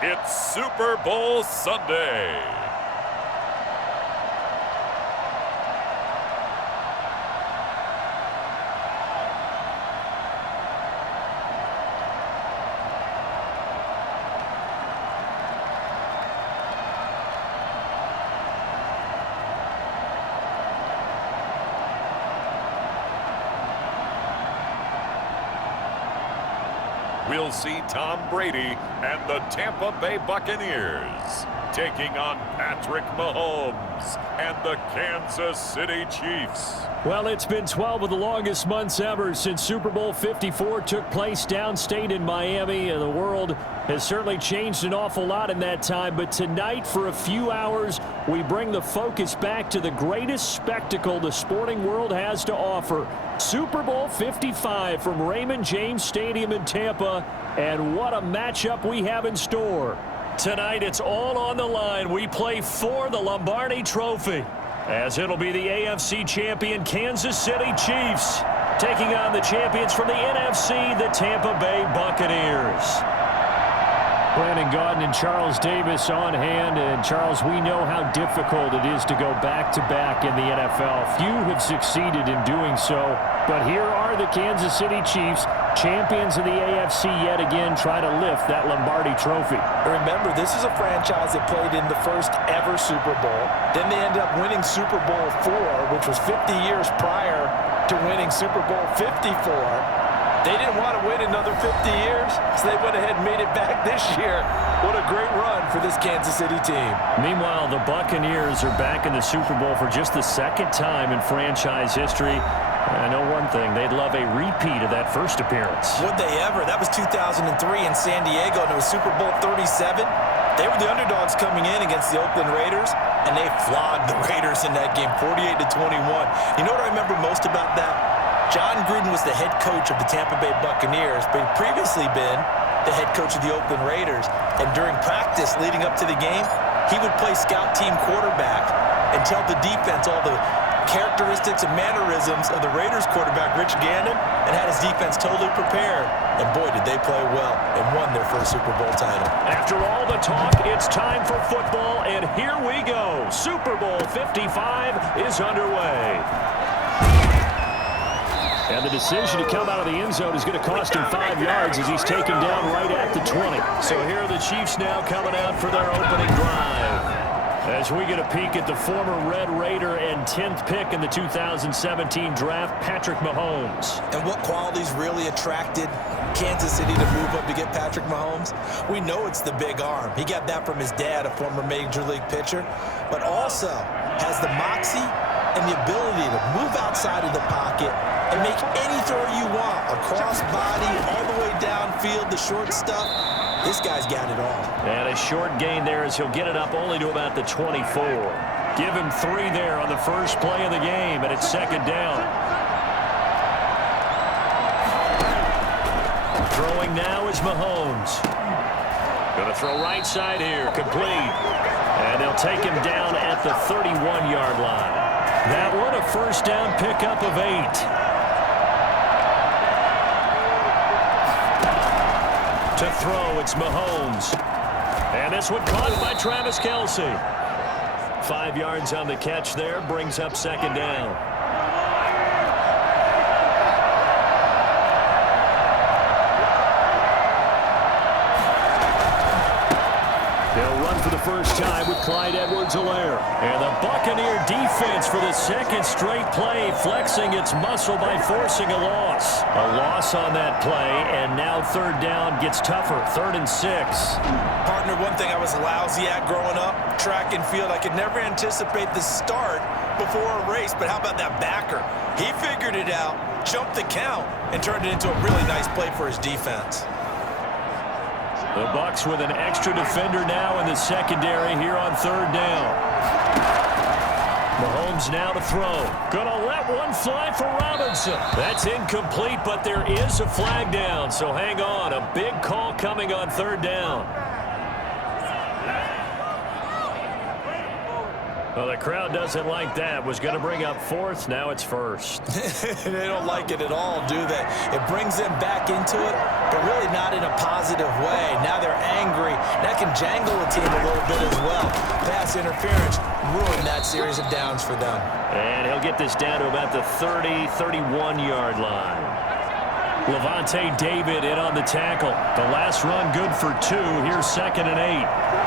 It's Super Bowl Sunday. We'll see Tom Brady and the Tampa Bay Buccaneers taking on Patrick Mahomes and the Kansas City Chiefs. Well, it's been 12 of the longest months ever since Super Bowl 54 took place downstate in Miami. And the world has certainly changed an awful lot in that time. But tonight, for a few hours, we bring the focus back to the greatest spectacle the sporting world has to offer. Super Bowl 55 from Raymond James Stadium in Tampa. And what a matchup we have in store. Tonight, it's all on the line. We play for the Lombardi Trophy, as it'll be the AFC champion Kansas City Chiefs taking on the champions from the NFC, the Tampa Bay Buccaneers. Brandon Gaudin and Charles Davis on hand. And, Charles, we know how difficult it is to go back-to-back in the NFL. Few have succeeded in doing so. But here are the Kansas City Chiefs, champions of the AFC yet again, try to lift that Lombardi Trophy. Remember, this is a franchise that played in the first ever Super Bowl. Then they ended up winning Super Bowl IV, which was 50 years prior to winning Super Bowl 54. They didn't want to wait another 50 years, so they went ahead and made it back this year. What a great run for this Kansas City team. Meanwhile, the Buccaneers are back in the Super Bowl for just the second time in franchise history. I know one thing, they'd love a repeat of that first appearance. Would they ever? That was 2003 in San Diego, and it was Super Bowl 37. They were the underdogs coming in against the Oakland Raiders, and they flogged the Raiders in that game, 48-21. You know what I remember most about that? John Gruden was the head coach of the Tampa Bay Buccaneers, but he'd previously been the head coach of the Oakland Raiders. And during practice leading up to the game, he would play scout team quarterback and tell the defense all the characteristics and mannerisms of the Raiders quarterback, Rich Gannon, and had his defense totally prepared. And boy, did they play well and won their first Super Bowl title. After all the talk, it's time for football, and here we go. Super Bowl 55 is underway. And the decision to come out of the end zone is going to cost him 5 yards as he's taken down right at the 20. So here are the Chiefs now coming out for their opening drive, as we get a peek at the former Red Raider and 10th pick in the 2017 draft, Patrick Mahomes. And what qualities really attracted Kansas City to move up to get Patrick Mahomes? We know it's the big arm. He got that from his dad, a former Major League pitcher, but also has the moxie and the ability to move outside of the pocket and make any throw you want, across body, all the way downfield, the short stuff. This guy's got it all. And a short gain there as he'll get it up only to about the 24. Give him 3 there on the first play of the game, and it's second down. Throwing now is Mahomes. Going to throw right side here, complete. And they'll take him down at the 31-yard line. That one a first down pickup of 8. To throw, it's Mahomes. And this one caught by Travis Kelce. 5 yards on the catch there, brings up second down. They'll run for the first time with Clyde Edwards-Helaire. And the Buccaneer defense for the second straight play, flexing its muscle by forcing a loss. A loss on that play, and now third down gets tougher, 3rd and 6. Partner, one thing I was lousy at growing up, track and field, I could never anticipate the start before a race, but how about that backer? He figured it out, jumped the count, and turned it into a really nice play for his defense. The Bucs with an extra defender now in the secondary here on third down. Mahomes now to throw. Gonna let one fly for Robinson. That's incomplete, but there is a flag down, so hang on. A big call coming on third down. Well, the crowd doesn't like that. Was going to bring up fourth. Now it's first. They don't like it at all, do they? It brings them back into it, but really not in a positive way. Now they're angry. That can jangle a team a little bit as well. Pass interference ruined that series of downs for them. And he'll get this down to about the 30, 31-yard line. Levante David in on the tackle. The last run good for 2. Here's 2nd and 8.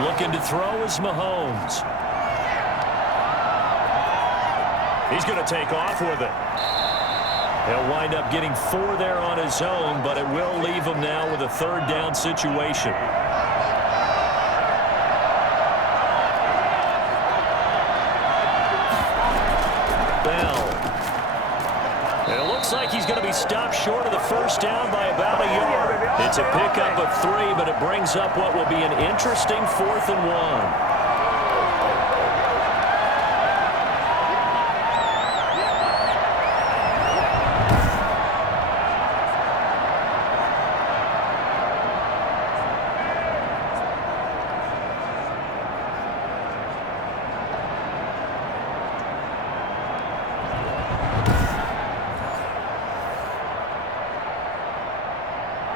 Looking to throw is Mahomes. He's going to take off with it. He'll wind up getting 4 there on his own, but it will leave him now with a 3rd down situation. Bell. And it looks like he's going to be stopped short of the 1st down by about a yard. It's a pickup of 3, but it brings up what will be an interesting 4th and 1.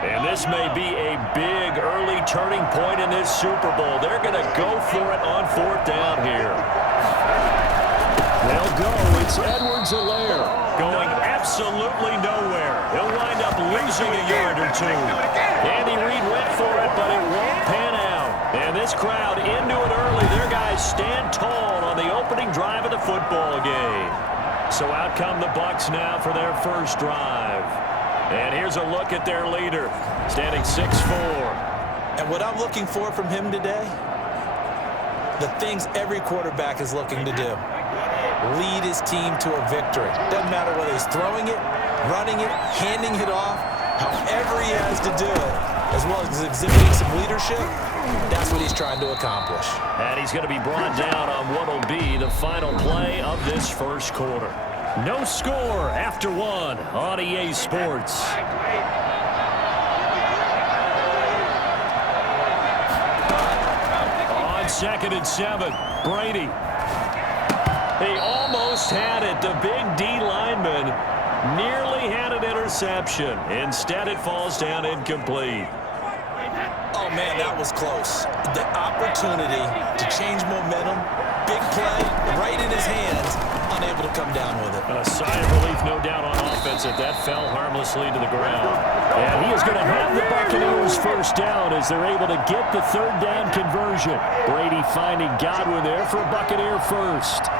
And this may be a big early turning point in this Super Bowl. They're going to go for it on 4th down here. They'll go. It's Edwards-Helaire going absolutely nowhere. He'll wind up losing a yard or 2. Andy Reid went for it, but it won't pan out. And this crowd into it early. Their guys stand tall on the opening drive of the football game. So out come the Bucs now for their first drive. And here's a look at their leader, standing 6'4". And what I'm looking for from him today, the things every quarterback is looking to do. Lead his team to a victory. Doesn't matter whether he's throwing it, running it, handing it off, however he has to do it, as well as exhibiting some leadership, that's what he's trying to accomplish. And he's going to be brought down on what will be the final play of this first quarter. No score after 1 on EA Sports. On 2nd and 7, Brady. He almost had it. The big D lineman nearly had an interception. Instead, it falls down incomplete. Oh, man, that was close. The opportunity to change momentum, big play, right in his hands, unable to come down with it. A sigh of relief, no doubt, on offense that fell harmlessly to the ground. And he is going to have the Buccaneers first down as they're able to get the 3rd down conversion. Brady finding Godwin there for a Buccaneer first.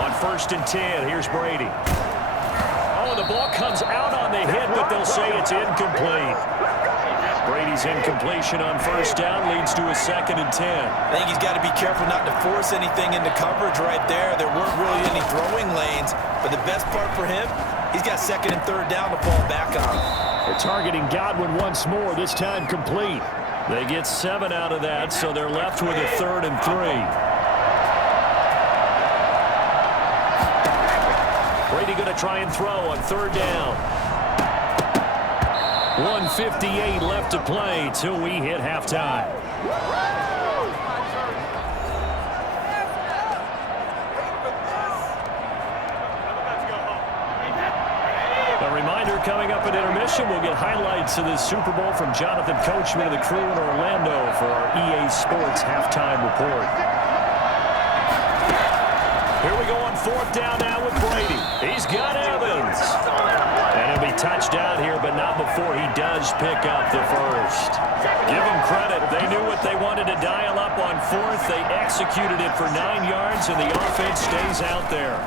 On 1st and 10, here's Brady. Oh, the ball comes out on the hit, but they'll say it's incomplete. Brady's incompletion on 1st down leads to a 2nd and 10. I think he's got to be careful not to force anything into coverage right there. There weren't really any throwing lanes, but the best part for him, he's got 2nd and 3rd down to fall back on. They're targeting Godwin once more, this time complete. They get 7 out of that, so they're left with a 3rd and 3. Brady going to try and throw on 3rd down. 1:58 left to play till we hit halftime. A reminder, coming up at intermission, we'll get highlights of this Super Bowl from Jonathan Coachman and the crew in Orlando for our EA Sports halftime report. Here we go on 4th down now with Brady. He's got Evans. And he'll be touched out here, but not before he does pick up the first. Give him credit. They knew what they wanted to dial up on 4th. They executed it for 9 yards, and the offense stays out there.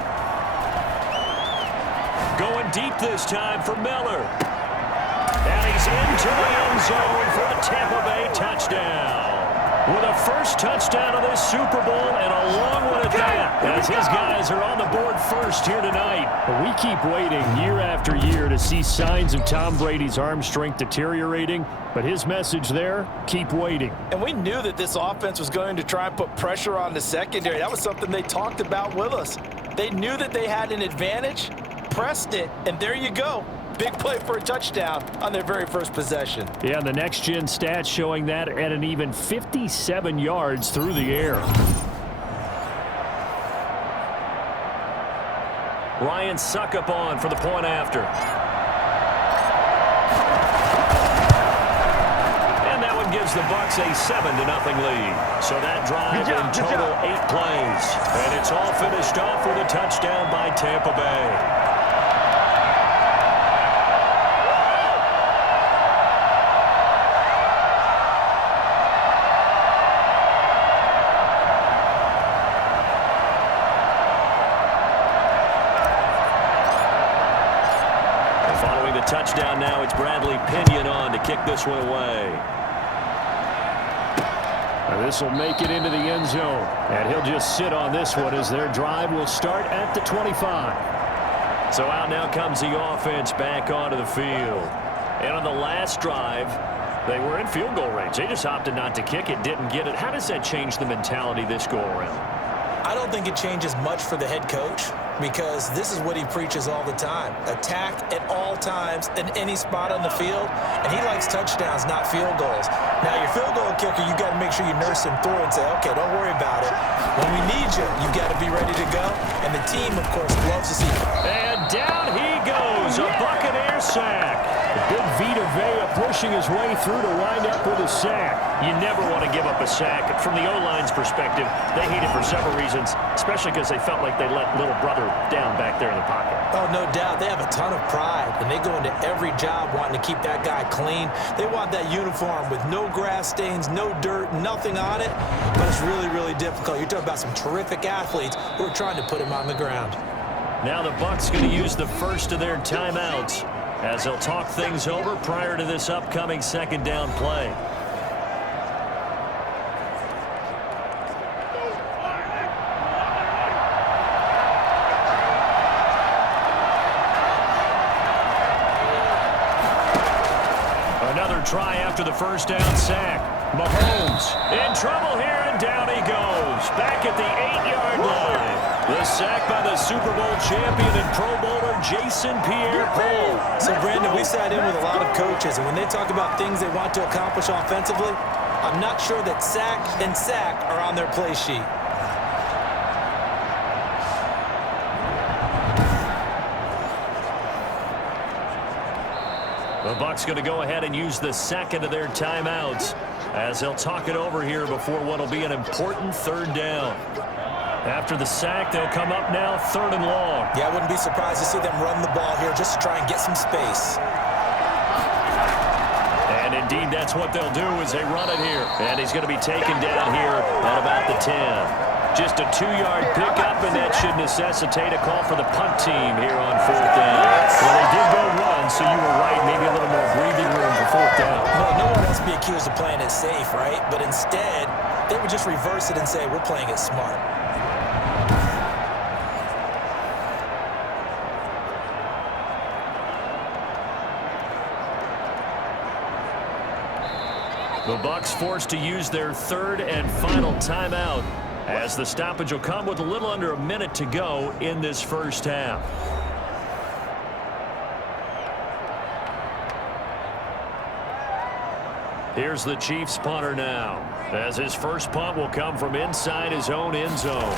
Going deep this time for Miller. And he's into the end zone for a Tampa Bay touchdown. With a first touchdown of this Super Bowl and a long one at that, as his guys are on the board first here tonight. We keep waiting year after year to see signs of Tom Brady's arm strength deteriorating, but his message there, keep waiting. And we knew that this offense was going to try and put pressure on the secondary. That was something they talked about with us. They knew that they had an advantage, pressed it, and there you go. big play for a touchdown on their very first possession. Yeah, the next-gen stats showing that at an even 57 yards through the air. Ryan Suckup on for the point after. And that one gives the Bucs a 7-0 lead. So that drive in total 8 plays. And it's all finished off with a touchdown by Tampa Bay. Touchdown now. It's Bradley Pinion on to kick this one away. This will make it into the end zone. And he'll just sit on this one as their drive will start at the 25. So out now comes the offense back onto the field. And on the last drive, they were in field goal range. They just opted not to kick it, didn't get it. How does that change the mentality this go around? I don't think it changes much for the head coach, because this is what he preaches all the time. Attack at all times in any spot on the field, and he likes touchdowns, not field goals. Now, your field goal kicker, you got to make sure you nurse him through and say, okay, don't worry about it. When we need you, you got to be ready to go. And the team, of course, loves to see it. And down he goes, a Buccaneer sack. Big Vita Vea pushing his way through to wind up with a sack. You never want to give up a sack. From the O-line's perspective, they hate it for several reasons, especially because they felt like they let little brother down back there in the pocket. Oh, no doubt. They have a ton of pride, and they go into every job wanting to keep that guy clean. They want that uniform with no grass stains, no dirt, nothing on it. But it's really, really difficult. You're talking about some terrific athletes who are trying to put him on the ground. Now the Bucs going to use the first of their timeouts as they'll talk things over prior to this upcoming second down play. Another try after the first down sack. Mahomes in trouble here, and down he goes. Back at the 8-yard line. The sack by the Super Bowl champion and Pro Bowler Jason Pierre-Paul. So, Brandon, we sat in with a lot of coaches, and when they talk about things they want to accomplish offensively, I'm not sure that sack and sack are on their play sheet. The Bucs going to go ahead and use the second of their timeouts as they'll talk it over here before what will be an important third down. After the sack, they'll come up now 3rd and long. Yeah, I wouldn't be surprised to see them run the ball here just to try and get some space. And indeed, that's what they'll do as they run it here. And he's going to be taken down here at about the 10. Just a 2-yard pickup, and that should necessitate a call for the punt team here on 4th down. Well, they did go run, so you were right. Maybe a little more breathing room for 4th down. No one wants to be accused of playing it safe, right? But instead, they would just reverse it and say, we're playing it smart. The Bucs forced to use their 3rd and final timeout as the stoppage will come with a little under a minute to go in this first half. Here's the Chiefs punter now, as his first punt will come from inside his own end zone.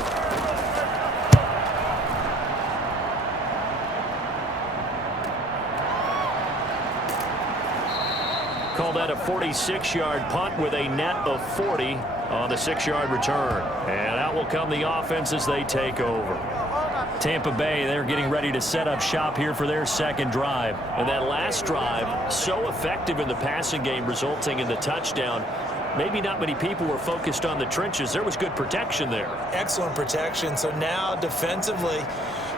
Call that a 46-yard punt with a net of 40 on the 6-yard return. And out will come the offense as they take over. Tampa Bay, they're getting ready to set up shop here for their second drive. And that last drive, so effective in the passing game, resulting in the touchdown. Maybe not many people were focused on the trenches. There was good protection there. Excellent protection. So now defensively,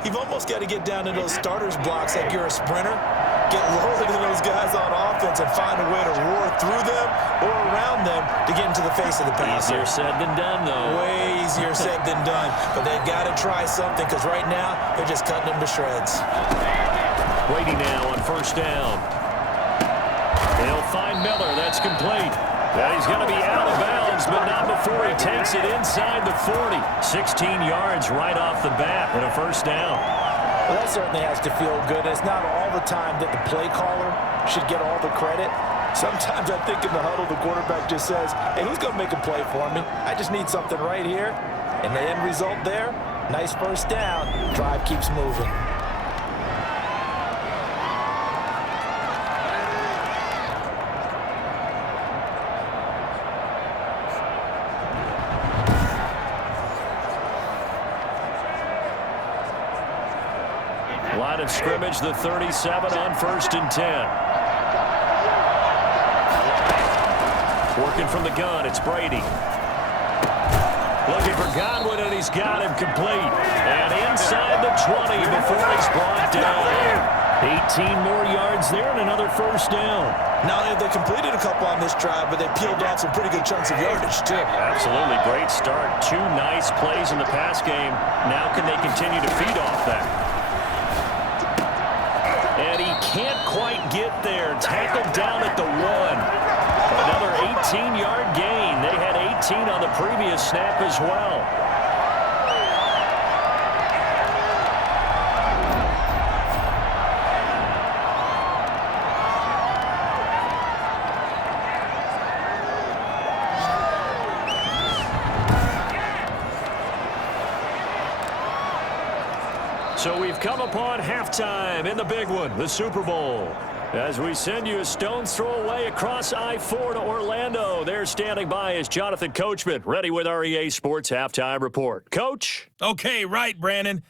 you've almost got to get down to those starters blocks like you're a sprinter. Get lower than those guys on offense and find a way to roar through them or around them to get into the face of the passer. Easier said than done, though. Way easier said than done. But they've got to try something, because right now they're just cutting them to shreds. Brady now on 1st down. They'll find Miller. That's complete. And he's going to be out of bounds, but not before he takes it inside the 40. 16 yards right off the bat and a 1st down. Well, that certainly has to feel good. It's not all the time that the play caller should get all the credit. Sometimes I think in the huddle, the quarterback just says, hey, who's going to make a play for me? I just need something right here. And the end result there, nice first down. Drive keeps moving. Line of scrimmage, the 37 on 1st and 10. Working from the gun, it's Brady. Looking for Godwin, and he's got him complete. And inside the 20 before he's brought down. 18 more yards there and another first down. Not only have they completed a couple on this drive, but they peeled off some pretty good chunks of yardage, too. Absolutely great start. 2 nice plays in the pass game. Now can they continue to feed off that? And he can't quite get there. Tackled down at the 1. Another 18-yard gain. They had 18 on the previous snap as well. So we've come upon halftime in the big one, the Super Bowl. As we send you a stone's throw away across I-4 to Orlando. There standing by is Jonathan Coachman, ready with our EA Sports Halftime Report. Coach? Okay, right, Brandon.